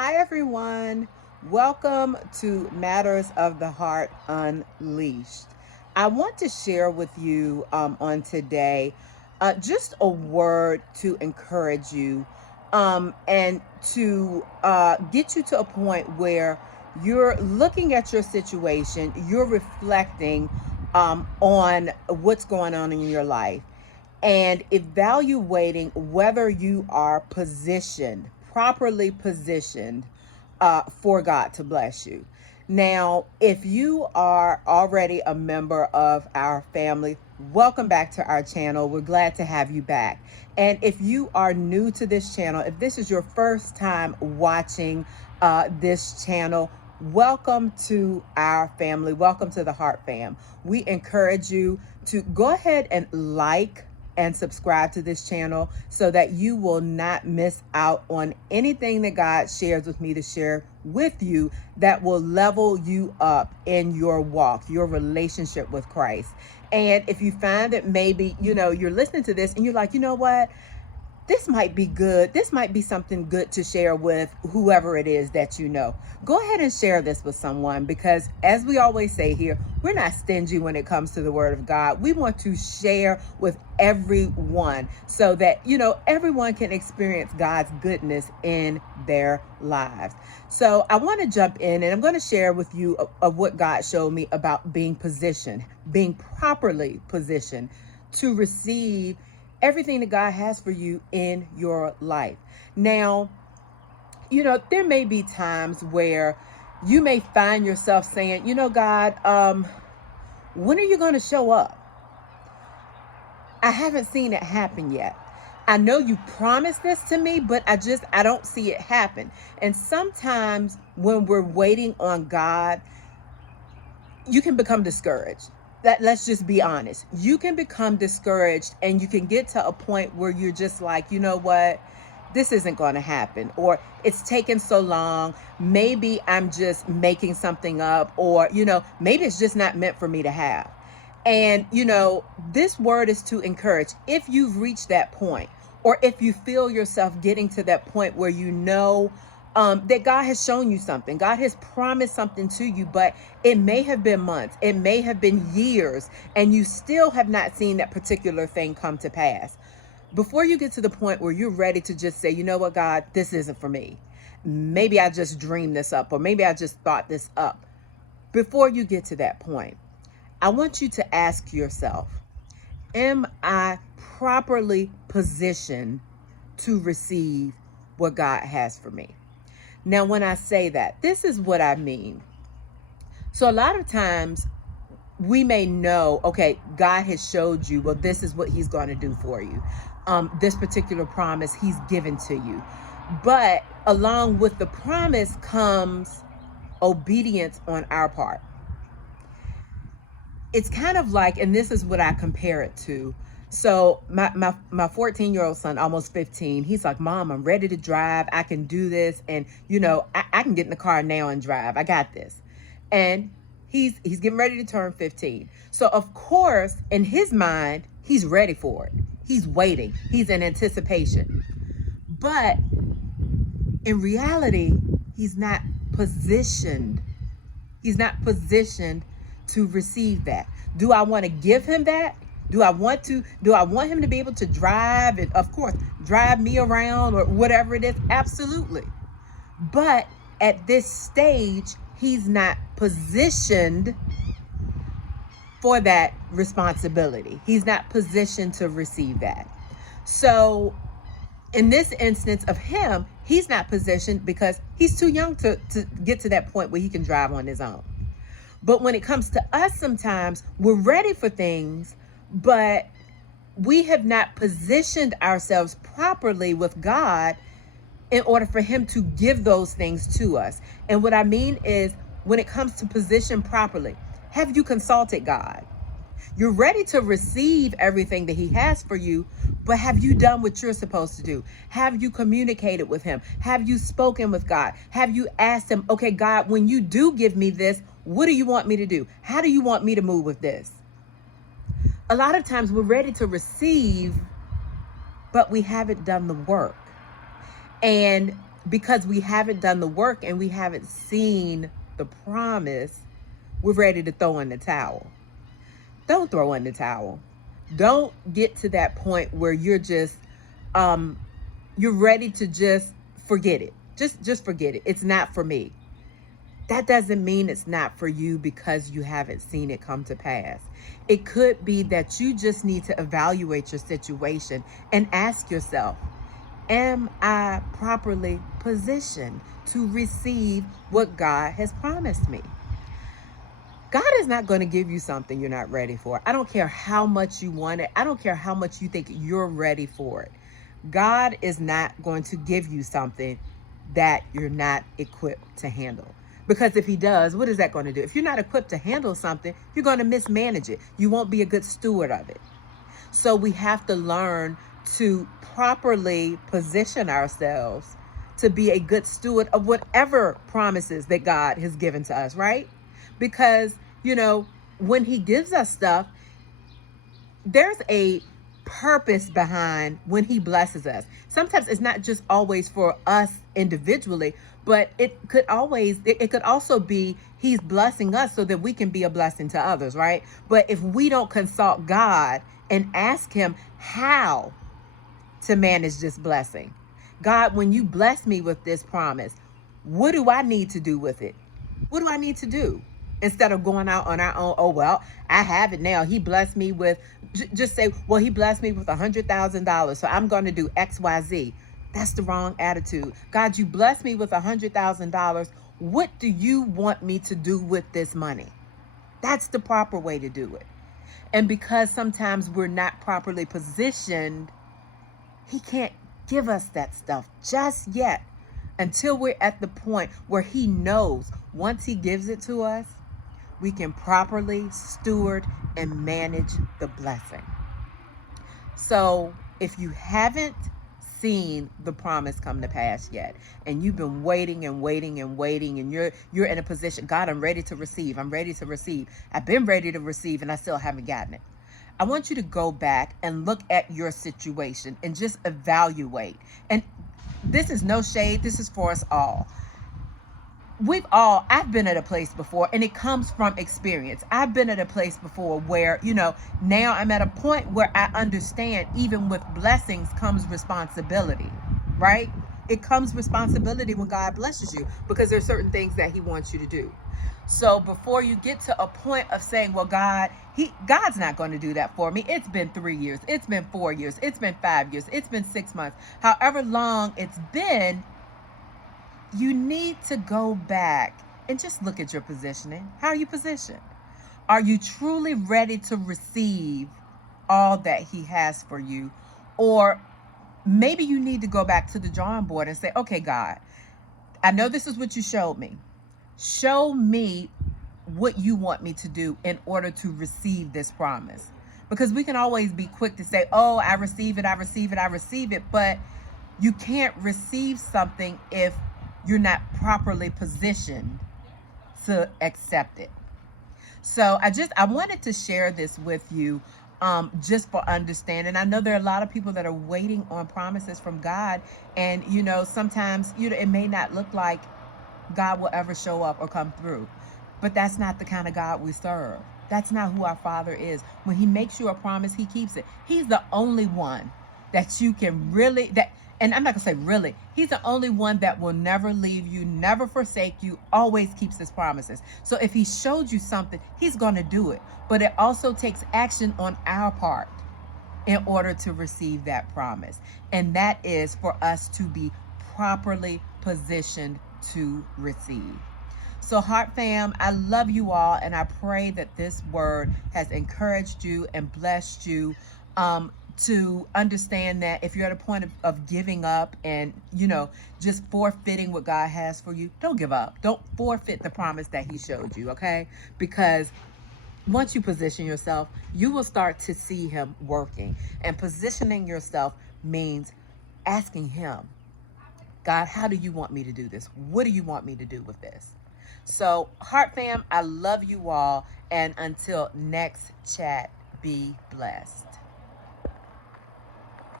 Hi, everyone. Welcome to Matters of the Heart Unleashed. I want to share with you on today just a word to encourage you and to get you to a point where you're looking at your situation, you're reflecting on what's going on in your life and evaluating whether you are properly positioned for God to bless you. Now, if you are already a member of our family, welcome back to our channel. We're glad to have you back. And if you are new to this channel, if this is your first time watching this channel, welcome to our family. Welcome to the Heart Fam. We encourage you to go ahead and like and subscribe to this channel so that you will not miss out on anything that God shares with me to share with you that will level you up in your walk, your relationship with Christ. And if you find that maybe, you're listening to this and you're like, you know what? This might be good. This might be something good to share with whoever it is that you know. Go ahead and share this with someone because, as we always say here, we're not stingy when it comes to the Word of God. We want to share with everyone so that, everyone can experience God's goodness in their lives. So I want to jump in and I'm going to share with you of what God showed me about being properly positioned to receive everything that God has for you in your life. Now, there may be times where you may find yourself saying, God, when are you going to show up? I haven't seen it happen yet. I know you promised this to me, but I don't see it happen. And sometimes when we're waiting on God, you can become discouraged. Let's just be honest. You can become discouraged and you can get to a point where you're just like, you know what? This isn't going to happen, or it's taken so long. Maybe I'm just making something up, or, maybe it's just not meant for me to have. And, this word is to encourage. If you've reached that point, or if you feel yourself getting to that point where that God has shown you something, God has promised something to you, but it may have been months, it may have been years, and you still have not seen that particular thing come to pass. Before you get to the point where you're ready to just say, you know what, God, this isn't for me. Maybe I just dreamed this up, or maybe I just thought this up. Before you get to that point, I want you to ask yourself, am I properly positioned to receive what God has for me? Now, when I say that, this is what I mean. So a lot of times we may know, okay, God has showed you, well, this is what he's going to do for you. This particular promise he's given to you. But along with the promise comes obedience on our part. It's kind of like, and this is what I compare it to. So my 14-year-old son, almost 15, he's like, Mom, I'm ready to drive. I can do this. And, I can get in the car now and drive. I got this. And he's getting ready to turn 15. So, of course, in his mind, he's ready for it. He's waiting. He's in anticipation. But in reality, he's not positioned. He's not positioned to receive that. Do I want to give him that? Do I want him to be able to drive and, of course, drive me around or whatever it is? Absolutely. But at this stage, he's not positioned for that responsibility. He's not positioned to receive that. So in this instance of him, he's not positioned because he's too young to get to that point where he can drive on his own. But when it comes to us, sometimes we're ready for things, but we have not positioned ourselves properly with God in order for him to give those things to us. And what I mean is, when it comes to position properly, have you consulted God? You're ready to receive everything that he has for you, but have you done what you're supposed to do? Have you communicated with him? Have you spoken with God? Have you asked him, okay, God, when you do give me this, what do you want me to do? How do you want me to move with this? A lot of times we're ready to receive, but we haven't done the work. And because we haven't done the work and we haven't seen the promise, we're ready to throw in the towel. Don't throw in the towel. Don't get to that point where you're just you're ready to just forget it. Just forget it. It's not for me. That doesn't mean it's not for you because you haven't seen it come to pass. It could be that you just need to evaluate your situation and ask yourself, am I properly positioned to receive what God has promised me? God is not going to give you something you're not ready for. I don't care how much you want it. I don't care how much you think you're ready for it. God is not going to give you something that you're not equipped to handle. Because if he does, what is that going to do? If you're not equipped to handle something, you're going to mismanage it. You won't be a good steward of it. So we have to learn to properly position ourselves to be a good steward of whatever promises that God has given to us, right? Because, when he gives us stuff, there's a purpose behind when he blesses us. Sometimes it's not just always for us individually, but it could also be he's blessing us so that we can be a blessing to others, right? But if we don't consult God and ask him how to manage this blessing, God, when you bless me with this promise, what do I need to do with it? What do I need to do? Instead of going out on our own, oh, well, I have it now. He blessed me with, just say, well, he blessed me with $100,000. So I'm going to do X, Y, Z. That's the wrong attitude. God, you blessed me with $100,000. What do you want me to do with this money? That's the proper way to do it. And because sometimes we're not properly positioned, he can't give us that stuff just yet until we're at the point where he knows once he gives it to us, we can properly steward and manage the blessing. So if you haven't seen the promise come to pass yet, and you've been waiting and waiting and waiting, and you're in a position, God, I'm ready to receive. I'm ready to receive. I've been ready to receive and I still haven't gotten it. I want you to go back and look at your situation and just evaluate. And this is no shade. This is for us all. I've been at a place before, and it comes from experience. I've been at a place before where, now I'm at a point where I understand even with blessings comes responsibility, right? It comes responsibility when God blesses you because there's certain things that he wants you to do. So before you get to a point of saying, well, God's not going to do that for me. It's been 3 years. It's been 4 years. It's been 5 years. It's been 6 months. However long it's been, you need to go back and just look at your positioning. How are you positioned? Are you truly ready to receive all that he has for you? Or maybe you need to go back to the drawing board and say, okay, God, I know this is what you showed me. Show me what you want me to do in order to receive this promise. Because we can always be quick to say, oh, I receive it, I receive it, I receive it. But you can't receive something if you're not properly positioned to accept it. So I wanted to share this with you just for understanding. I know there are a lot of people that are waiting on promises from God. And, sometimes, it may not look like God will ever show up or come through. But that's not the kind of God we serve. That's not who our Father is. When he makes you a promise, he keeps it. He's the only one that you can really, and I'm not going to say really, he's the only one that will never leave you, never forsake you, always keeps his promises. So if he showed you something, he's going to do it. But it also takes action on our part in order to receive that promise. And that is for us to be properly positioned to receive. So Heart Fam, I love you all, and I pray that this word has encouraged you and blessed you to understand that if you're at a point of giving up and, just forfeiting what God has for you, don't give up. Don't forfeit the promise that he showed you, okay? Because once you position yourself, you will start to see him working. And positioning yourself means asking him, God, how do you want me to do this? What do you want me to do with this? So, Heart Fam, I love you all. And until next chat, be blessed.